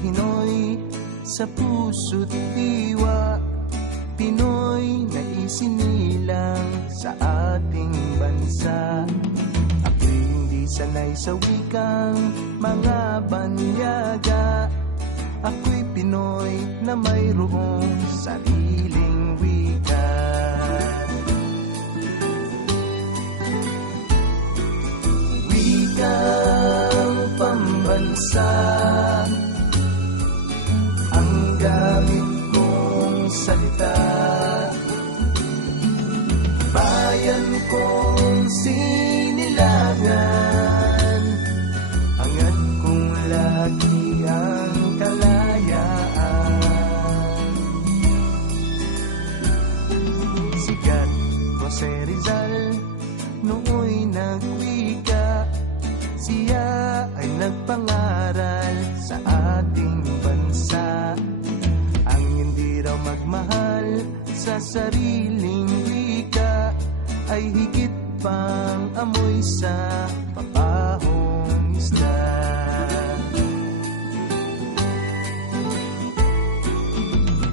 Pinoy sa puso't diwa, Pinoy na isinilang sa ating bansa. Ako'y hindi sanay sa wikang mga banyaga, ako'y Pinoy na mayroong sariling wika. Wikang pambansa ang gamit kong salita, bayan kong sinilangan, hangad kong lagi ang kalayaan. Sigat Jose Rizal nooy nagwika, siya ay nagpangaral sa ating bansa. Ang hindi raw magmahal sa sariling wika ay higit pang amoy sa papahong isda.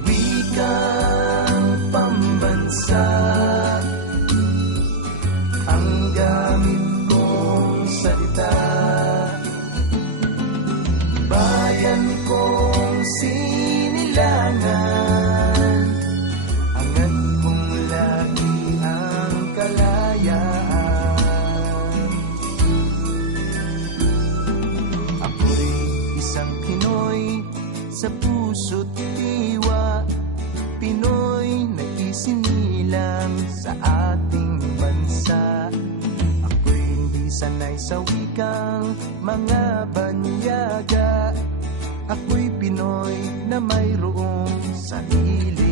Wikang pambansa ang gamit kong salita, bayan kong sinilangan, hangad kong lagi ang kalayaan. Ako'y isang Pinoy sa puso't diwa, Pinoy na isinilang sa ating bansa. Ako'y hindi sanay sa wikang mga banyaga, ako'y Pinoy na mayroong sarili.